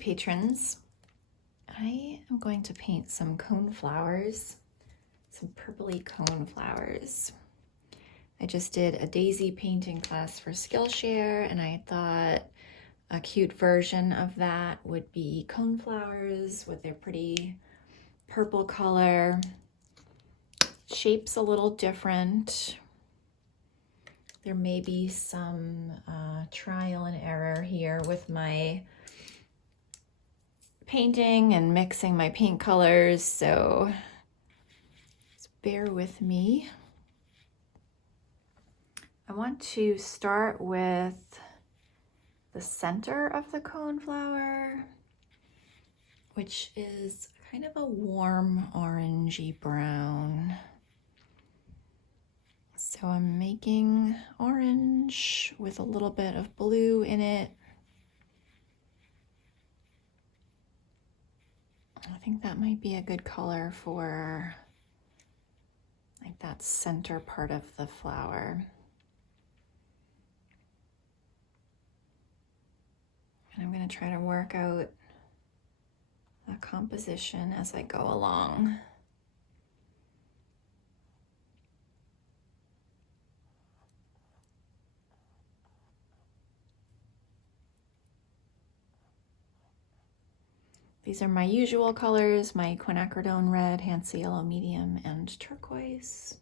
patrons. I am going to paint some coneflowers, some purpley coneflowers. I just did a daisy painting class for Skillshare, and I thought a cute version of that would be coneflowers with their pretty purple color. Shape's a little different. There may be some trial and error here with my painting and mixing my paint colors, so just bear with me. I want to start with the center of the coneflower, which is kind of a warm orangey brown. So I'm making orange with a little bit of blue in it. I think that might be a good color for like that center part of the flower. And I'm going to try to work out the composition as I go along. These are my usual colors, my Quinacridone Red, Hansa Yellow Medium, and Turquoise.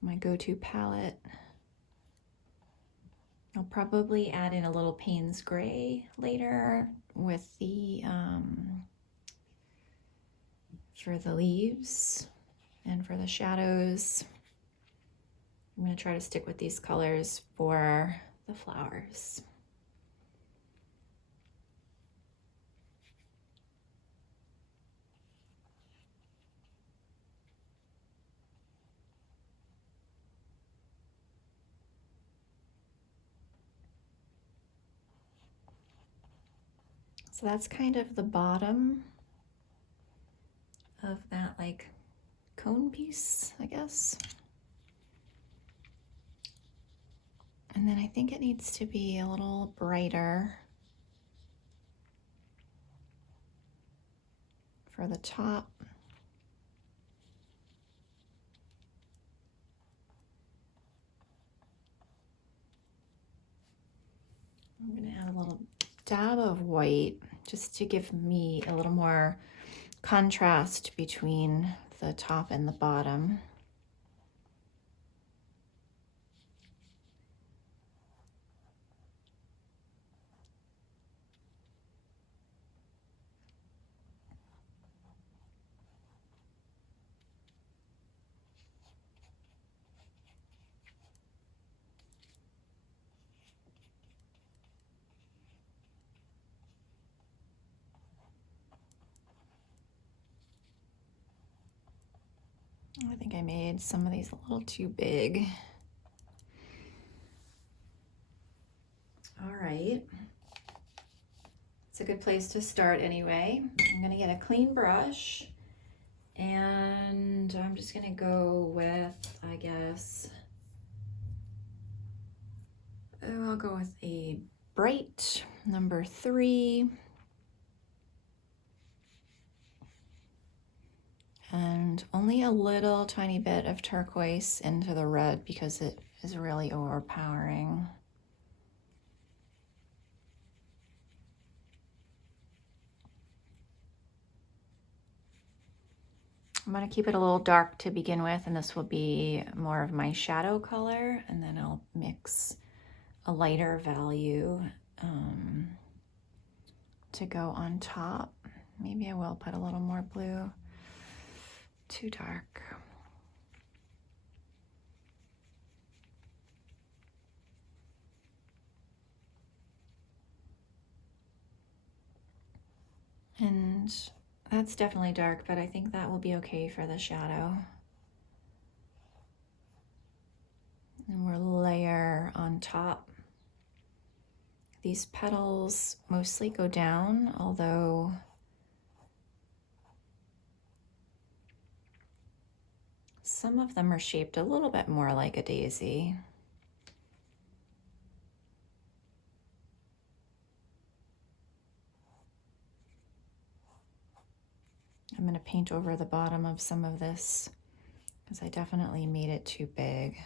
My go-to palette. I'll probably add in a little Paynes Gray later with the, for the leaves and for the shadows. I'm going to try to stick with these colors for the flowers. So that's kind of the bottom of that like cone piece, I guess. And then I think it needs to be a little brighter for the top. I'm going to add a little dab of white just to give me a little more contrast between the top and the bottom. I think I made some of these a little too big. All right. It's a good place to start anyway. I'm gonna get a clean brush and I'm just gonna go with, I guess, I'll go with a bright number 3. And only a little tiny bit of turquoise into the red because it is really overpowering. I'm going to keep it a little dark to begin with, and this will be more of my shadow color, and then I'll mix a lighter value to go on top. Maybe I will put a little more blue. Too dark. And that's definitely dark, but I think that will be okay for the shadow. And we'll layer on top. These petals mostly go down, although some of them are shaped a little bit more like a daisy. I'm going to paint over the bottom of some of this because I definitely made it too big.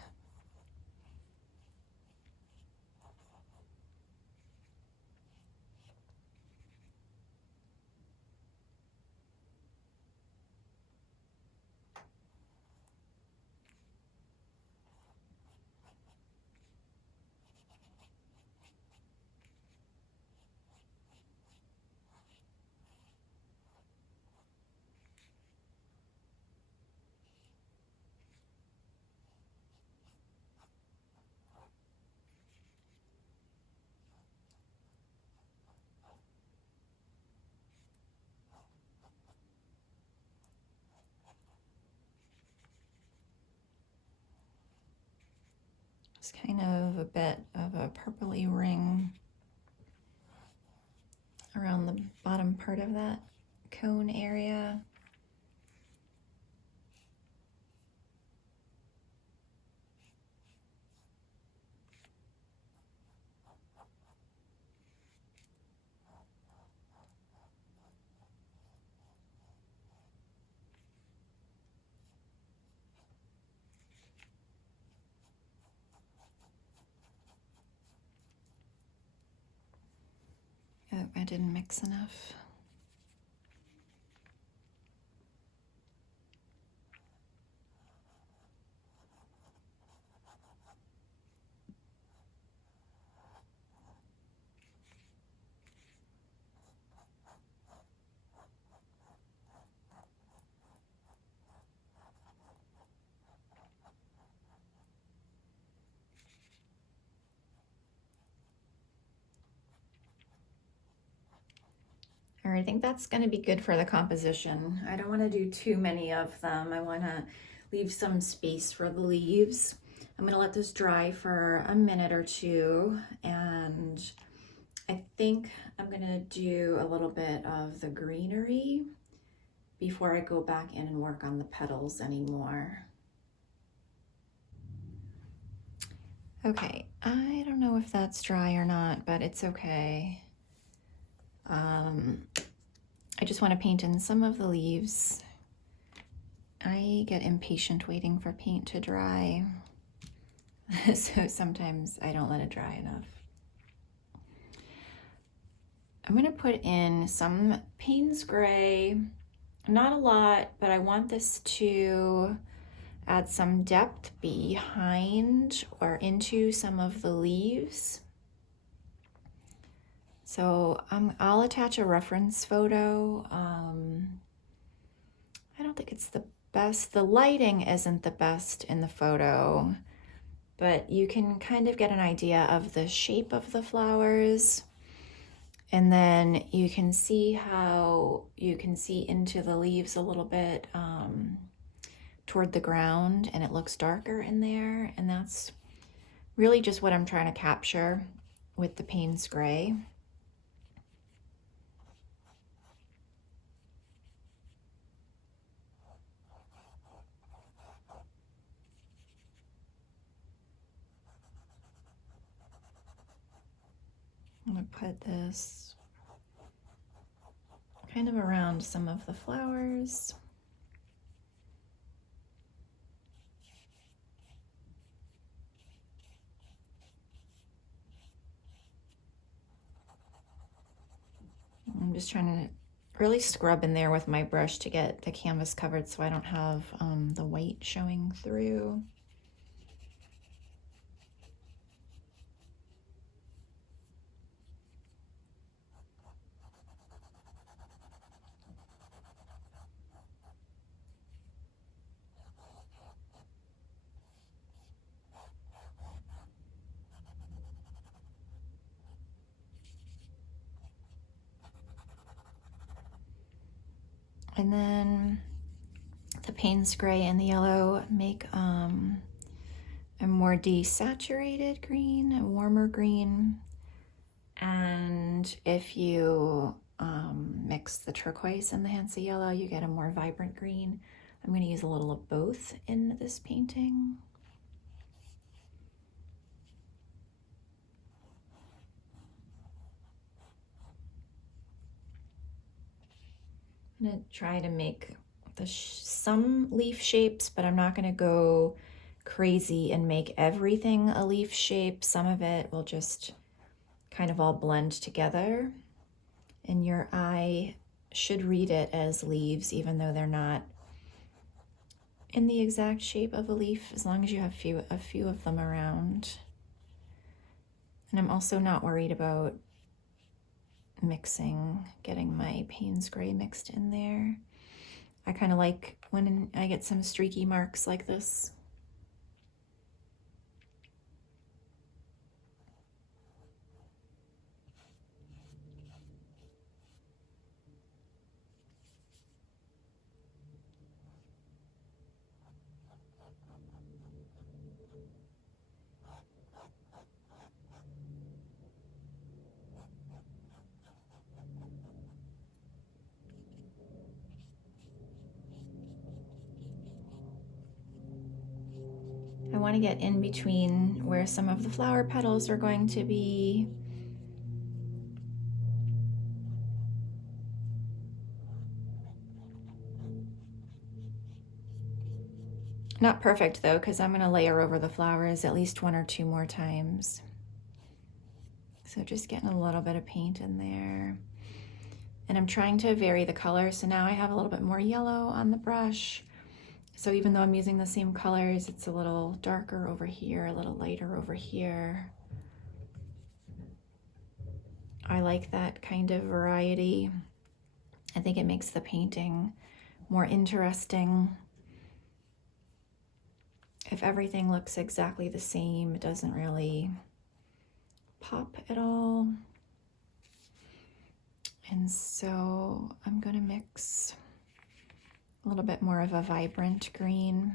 It's kind of a bit of a purpley ring around the bottom part of that cone area. Oh, I didn't mix enough. All right, I think that's going to be good for the composition. I don't want to do too many of them. I want to leave some space for the leaves. I'm going to let this dry for a minute or two, and I think I'm going to do a little bit of the greenery before I go back in and work on the petals anymore. Okay, I don't know if that's dry or not, but it's okay. I just want to paint in some of the leaves. I get impatient waiting for paint to dry, so sometimes I don't let it dry enough. I'm going to put in some Paynes Gray, not a lot, but I want this to add some depth behind or into some of the leaves. So I'll attach a reference photo. I don't think it's the best. The lighting isn't the best in the photo, but you can kind of get an idea of the shape of the flowers. And then you can see how you can see into the leaves a little bit toward the ground, and it looks darker in there. And that's really just what I'm trying to capture with the Paynes Gray. I'm going to put this kind of around some of the flowers. I'm just trying to really scrub in there with my brush to get the canvas covered so I don't have the white showing through. And then the Paynes Gray and the yellow make a more desaturated green, a warmer green. And if you mix the turquoise and the Hansa yellow, you get a more vibrant green. I'm going to use a little of both in this painting. I'm gonna try to make some leaf shapes, but I'm not gonna go crazy and make everything a leaf shape. Some of it will just kind of all blend together, and your eye should read it as leaves, even though they're not in the exact shape of a leaf, as long as you have a few of them around. And I'm also not worried about getting my Paynes Gray mixed in there. I kind of like when I get some streaky marks like this. I want to get in between where some of the flower petals are going to be. Not perfect though, because I'm going to layer over the flowers at least 1 or 2 more times. So just getting a little bit of paint in there. And I'm trying to vary the color, so now I have a little bit more yellow on the brush. So even though I'm using the same colors, it's a little darker over here, a little lighter over here. I like that kind of variety. I think it makes the painting more interesting. If everything looks exactly the same, it doesn't really pop at all. And so I'm going to mix a little bit more of a vibrant green.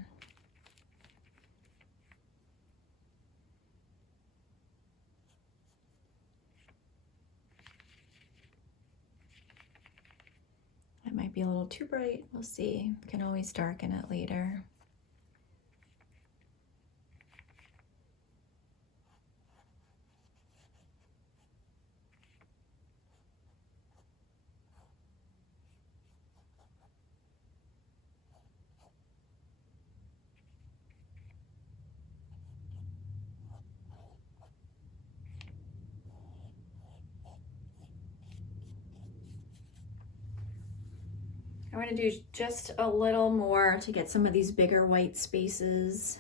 It might be a little too bright. We'll see. We can always darken it later. I'm going to do just a little more to get some of these bigger white spaces,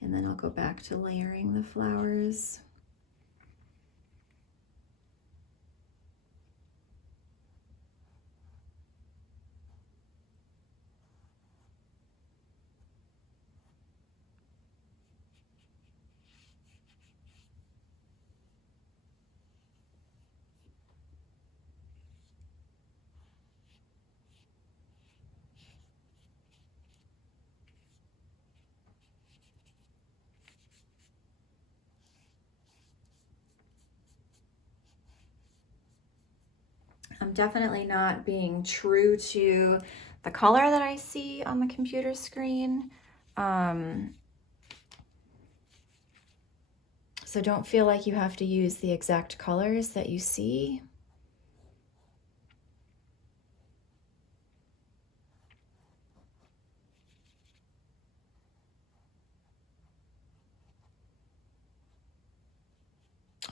and then I'll go back to layering the flowers. I'm definitely not being true to the color that I see on the computer screen. So don't feel like you have to use the exact colors that you see.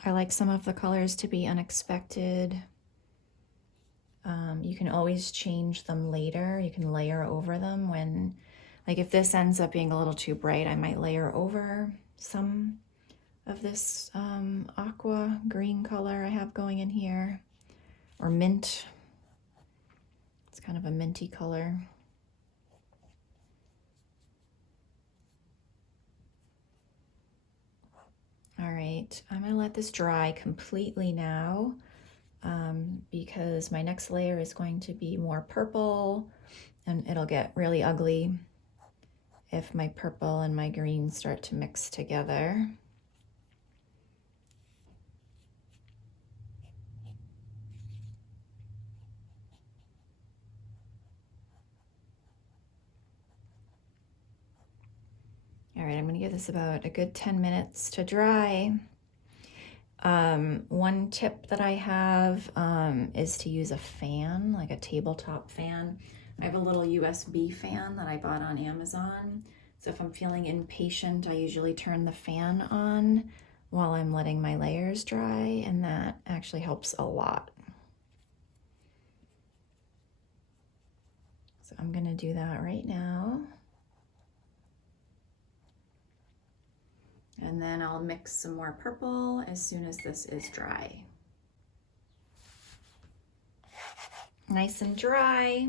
I like some of the colors to be unexpected. You can always change them later. You can layer over them when, like if this ends up being a little too bright, I might layer over some of this aqua green color I have going in here, or mint. It's kind of a minty color. All right, I'm gonna let this dry completely now because my next layer is going to be more purple, and it'll get really ugly if my purple and my green start to mix together. All right, I'm gonna give this about a good 10 minutes to dry. One tip that I have is to use a fan, like a tabletop fan. I have a little USB fan that I bought on Amazon. So if I'm feeling impatient, I usually turn the fan on while I'm letting my layers dry, and that actually helps a lot. So I'm gonna do that right now. And then I'll mix some more purple as soon as this is dry. Nice and dry.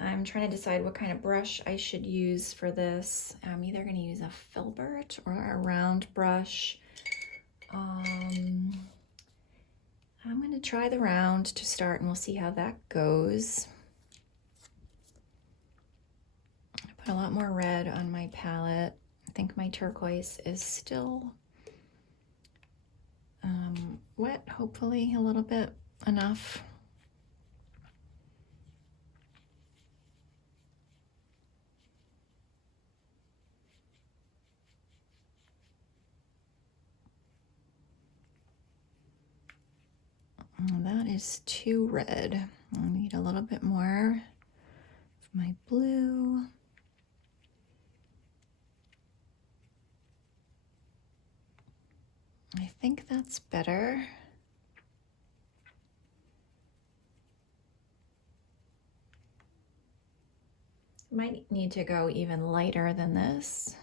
I'm trying to decide what kind of brush I should use for this. I'm either going to use a filbert or a round brush. I'm going to try the round to start, and we'll see how that goes. I put a lot more red on my palette. I think my turquoise is still wet, hopefully a little bit enough. That is too red. I need a little bit more of my blue. I think that's better. Might need to go even lighter than this.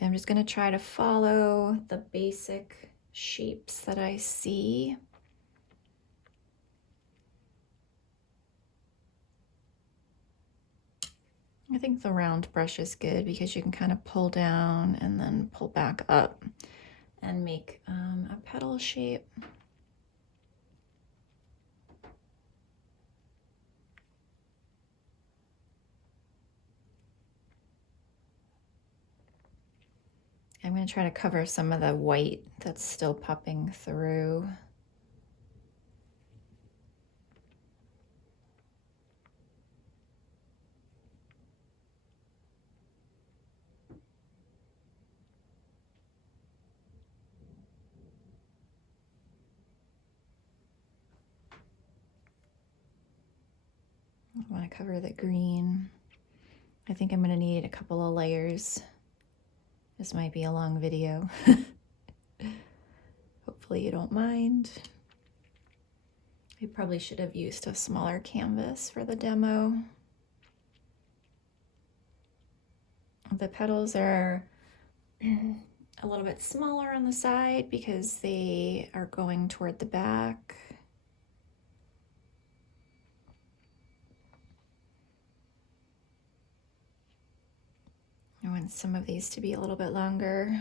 I'm just going to try to follow the basic shapes that I see. I think the round brush is good because you can kind of pull down and then pull back up and make a petal shape. I'm going to try to cover some of the white that's still popping through. I want to cover the green. I think I'm going to need a couple of layers. This might be a long video. Hopefully you don't mind. I probably should have used a smaller canvas for the demo. The petals are a little bit smaller on the side because they are going toward the back. I want some of these to be a little bit longer.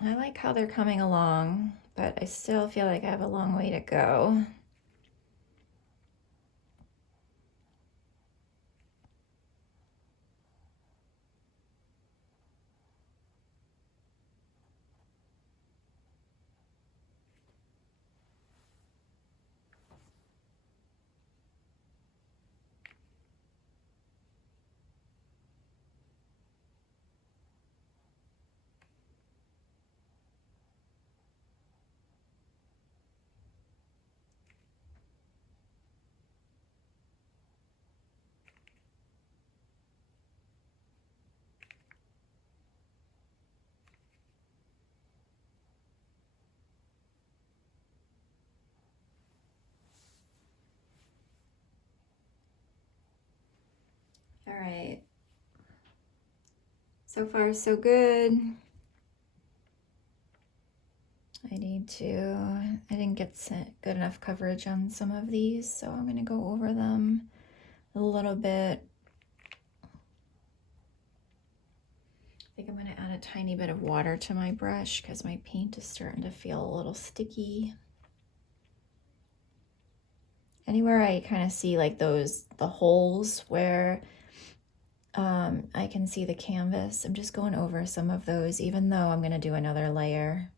I like how they're coming along, but I still feel like I have a long way to go. All right. So far, so good. I didn't get good enough coverage on some of these, so I'm gonna go over them a little bit. I think I'm gonna add a tiny bit of water to my brush because my paint is starting to feel a little sticky. Anywhere I kind of see like the holes where I can see the canvas, I'm just going over some of those, even though I'm gonna do another layer.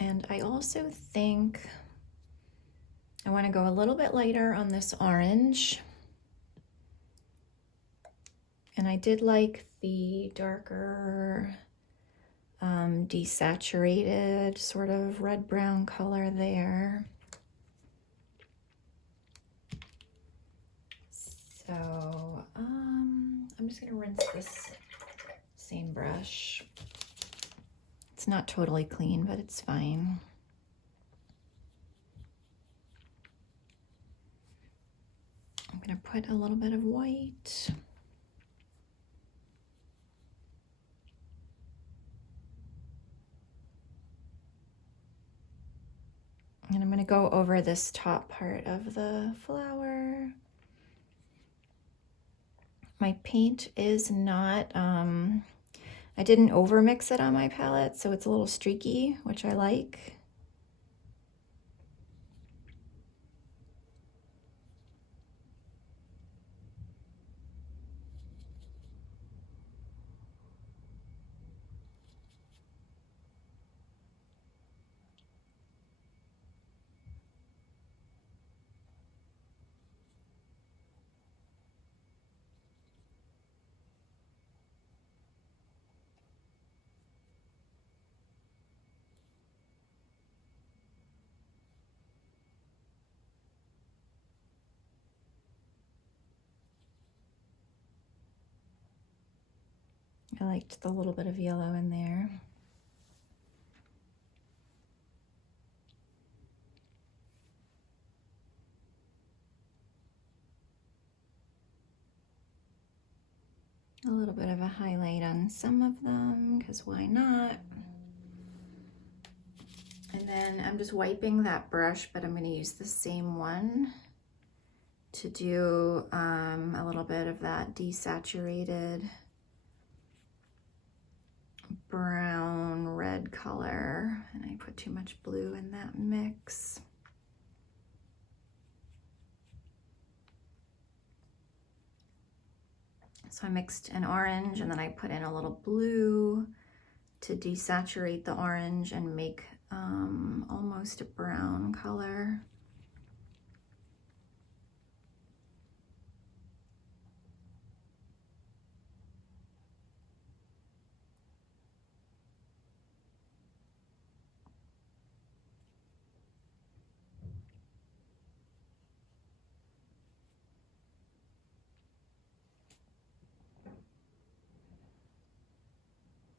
And I also think I want to go a little bit lighter on this orange. And I did like the darker, desaturated sort of red-brown color there. So I'm just gonna rinse this same brush. It's not totally clean, but it's fine. I'm gonna put a little bit of white. And I'm gonna go over this top part of the flower. My paint is not, I didn't over mix it on my palette, so it's a little streaky, which I like. I liked the little bit of yellow in there. A little bit of a highlight on some of them, because why not? And then I'm just wiping that brush, but I'm going to use the same one to do a little bit of that desaturated brown red color, and I put too much blue in that mix. So I mixed an orange and then I put in a little blue to desaturate the orange and make almost a brown color.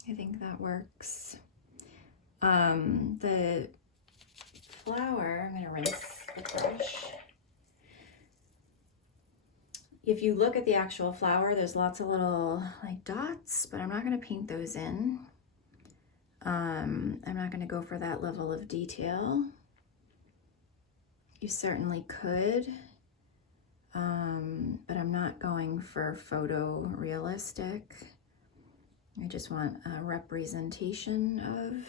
I think that works. The flower, I'm gonna rinse the brush. If you look at the actual flower, there's lots of little like dots, but I'm not gonna paint those in. I'm not gonna go for that level of detail. You certainly could, but I'm not going for photorealistic. I just want a representation of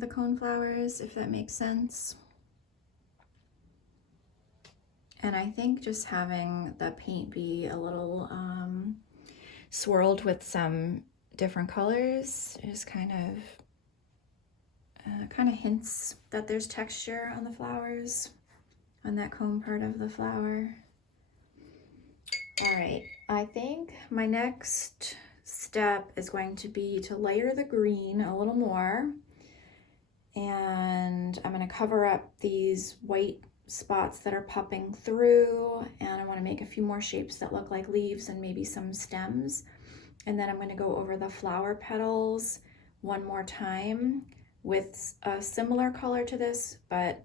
the coneflowers, if that makes sense. And I think just having the paint be a little swirled with some different colors just kind of hints that there's texture on the flowers, on that cone part of the flower. All right, I think my next step is going to be to layer the green a little more. And I'm gonna cover up these white spots that are popping through, and I want to make a few more shapes that look like leaves and maybe some stems. And then I'm going to go over the flower petals one more time with a similar color to this, but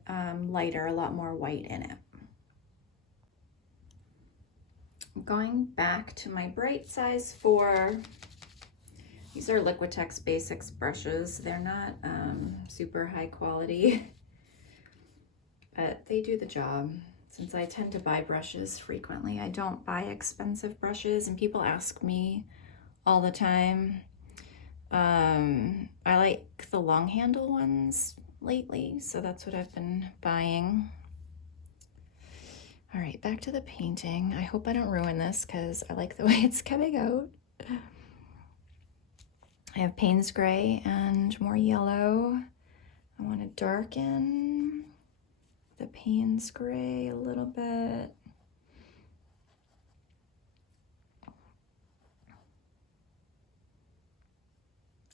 lighter, a lot more white in it. I'm going back to my Bright Size 4. These are Liquitex Basics brushes. They're not super high quality, but they do the job. Since I tend to buy brushes frequently, I don't buy expensive brushes, and people ask me all the time. I like the long handle ones lately, so that's what I've been buying. All right, back to the painting. I hope I don't ruin this because I like the way it's coming out. I have Paynes Gray and more yellow. I want to darken the Paynes Gray a little bit.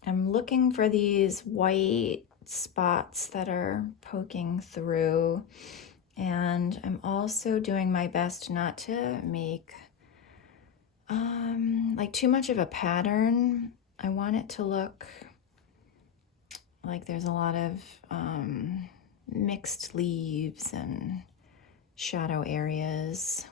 I'm looking for these white spots that are poking through, and I'm also doing my best not to make like too much of a pattern. I want it to look like there's a lot of mixed leaves and shadow areas.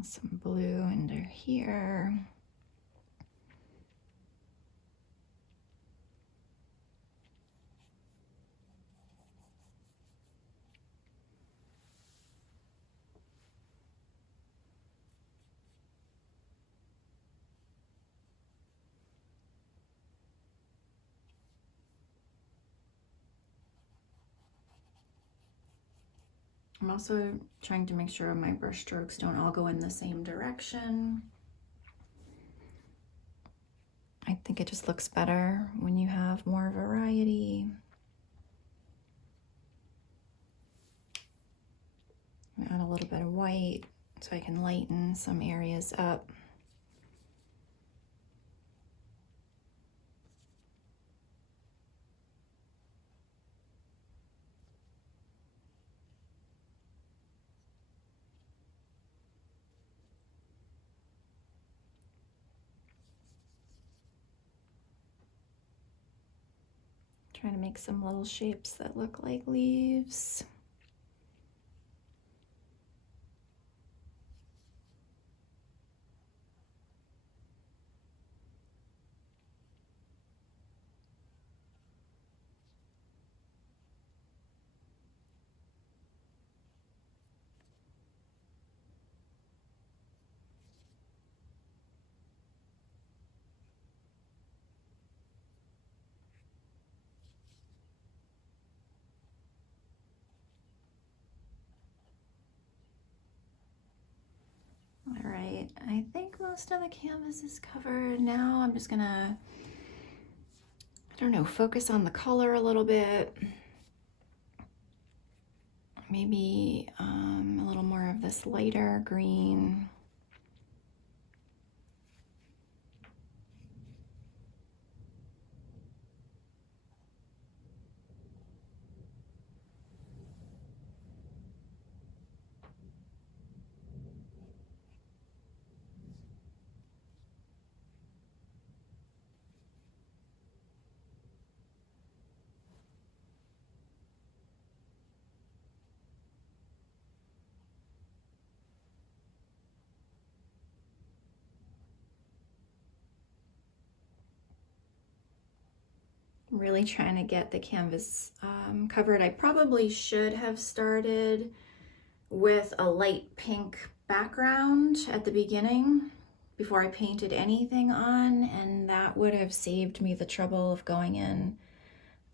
Some blue under here. I'm also trying to make sure my brush strokes don't all go in the same direction. I think it just looks better when you have more variety. Add a little bit of white so I can lighten some areas up. Trying to make some little shapes that look like leaves. All right, I think most of the canvas is covered. Now I'm just gonna, I don't know, focus on the color a little bit. Maybe a little more of this lighter green. I'm really trying to get the canvas covered. I probably should have started with a light pink background at the beginning before I painted anything on, and that would have saved me the trouble of going in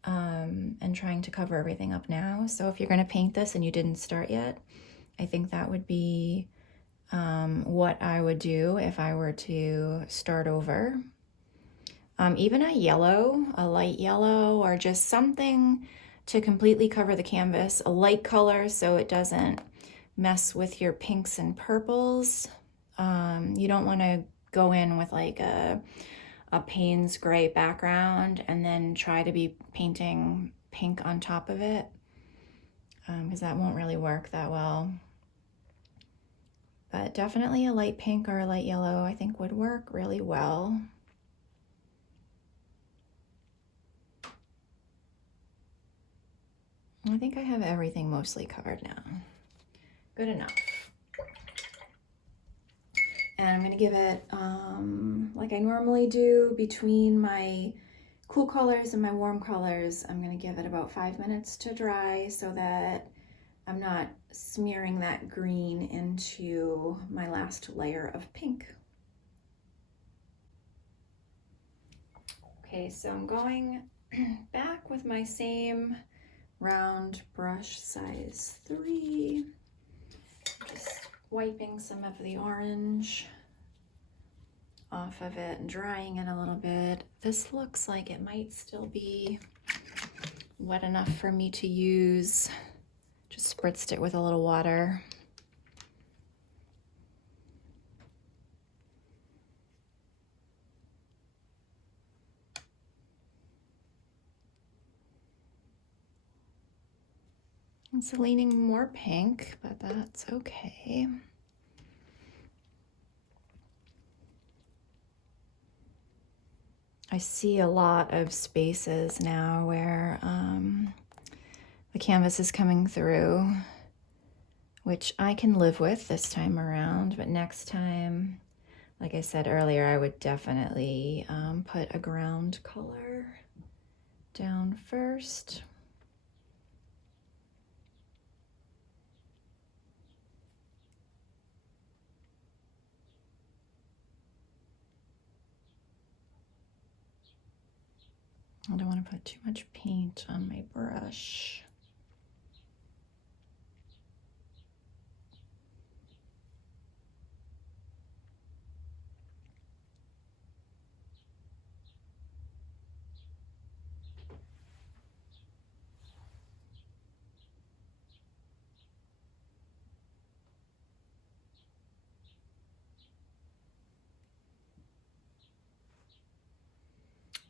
and trying to cover everything up now. So if you're going to paint this and you didn't start yet, I think that would be what I would do if I were to start over. Even a yellow, a light yellow, or just something to completely cover the canvas, a light color so it doesn't mess with your pinks and purples. You don't want to go in with like a Paynes Gray background and then try to be painting pink on top of it, because that won't really work that well. But definitely a light pink or a light yellow I think would work really well. I think I have everything mostly covered now. Good enough. And I'm gonna give it, like I normally do, between my cool colors and my warm colors, I'm gonna give it about 5 minutes to dry so that I'm not smearing that green into my last layer of pink. Okay, so I'm going back with my same round brush, size 3. Just wiping some of the orange off of it and drying it a little bit. This looks like it might still be wet enough for me to use. Just spritzed it with a little water. It's leaning more pink, but that's okay. I see a lot of spaces now where the canvas is coming through, which I can live with this time around, but next time, like I said earlier, I would definitely put a ground color down first. I don't want to put too much paint on my brush.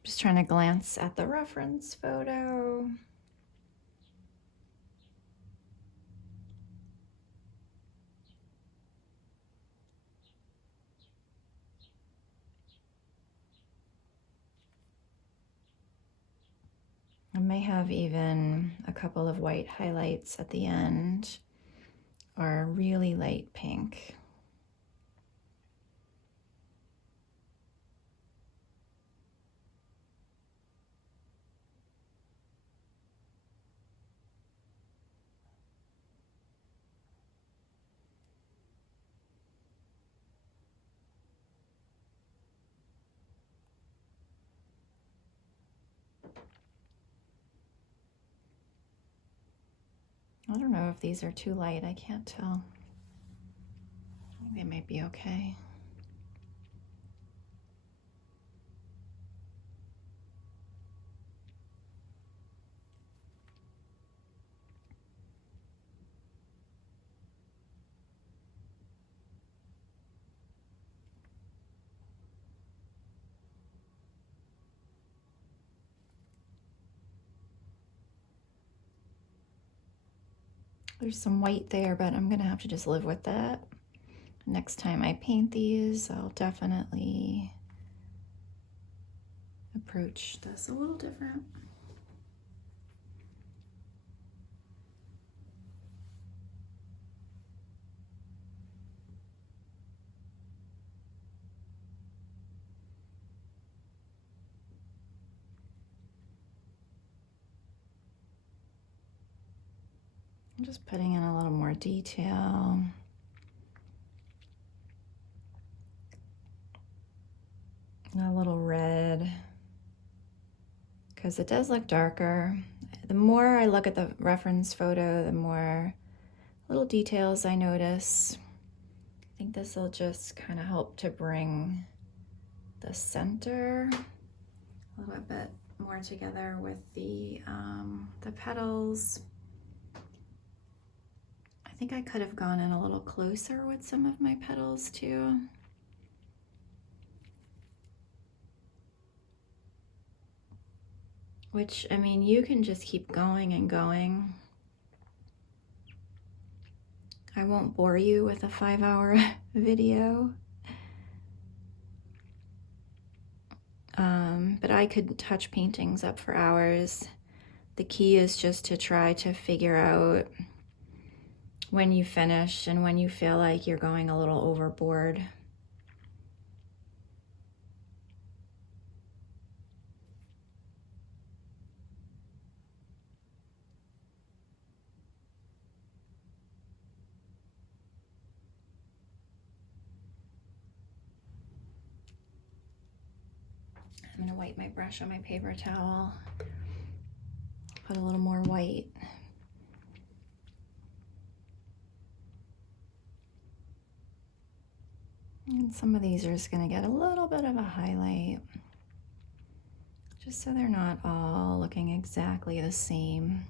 Just trying to glance at the reference photo. I may have even a couple of white highlights at the end, or a really light pink. I don't know if these are too light, I can't tell. I think they might be okay. There's some white there, but I'm gonna have to just live with that. Next time I paint these, I'll definitely approach this a little different. I'm just putting in a little more detail. And a little red, because it does look darker. The more I look at the reference photo, the more little details I notice. I think this will just kind of help to bring the center a little bit more together with the petals. I think I could have gone in a little closer with some of my petals too. Which, I mean, you can just keep going and going. I won't bore you with a 5-hour video. But I could touch paintings up for hours. The key is just to try to figure out when you finish and when you feel like you're going a little overboard. I'm gonna wipe my brush on my paper towel. Put a little more white. And some of these are just gonna get a little bit of a highlight, just so they're not all looking exactly the same.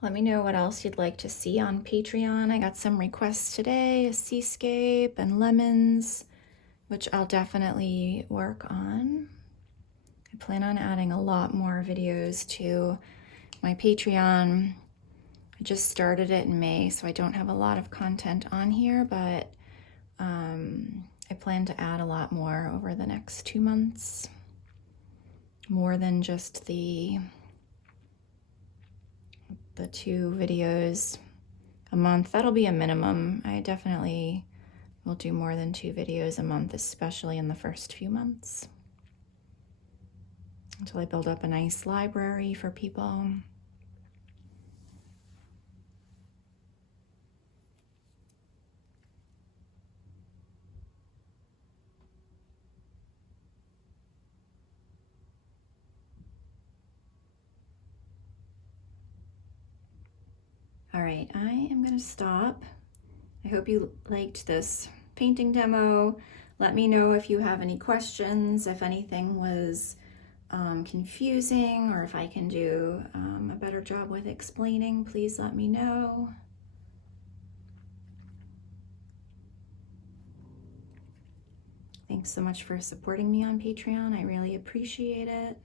Let me know what else you'd like to see on Patreon. I got some requests today, a seascape and lemons, which I'll definitely work on. I plan on adding a lot more videos to my Patreon. I just started it in May, so I don't have a lot of content on here, but I plan to add a lot more over the next 2 months. More than just the 2 videos a month. That'll be a minimum. I definitely will do more than 2 videos a month, especially in the first few months, until I build up a nice library for people. All right, I am gonna stop. I hope you liked this painting demo. Let me know if you have any questions, if anything was confusing, or if I can do a better job with explaining, please let me know. Thanks so much for supporting me on Patreon. I really appreciate it.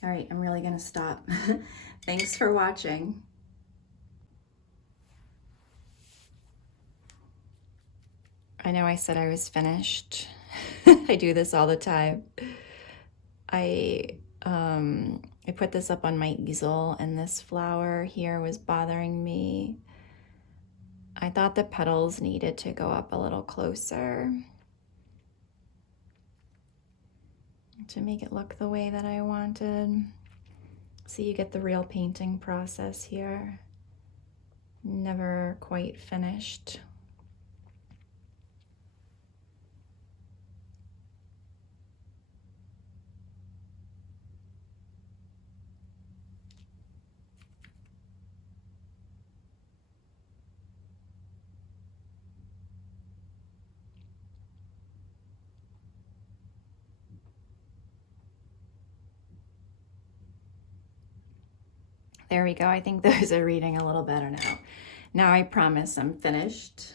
All right, I'm really gonna stop. Thanks for watching. I know I said I was finished. I do this all the time. I put this up on my easel, and this flower here was bothering me. I thought the petals needed to go up a little closer to make it look the way that I wanted. So you get the real painting process here. Never quite finished. There we go. I think those are reading a little better now. Now I promise I'm finished.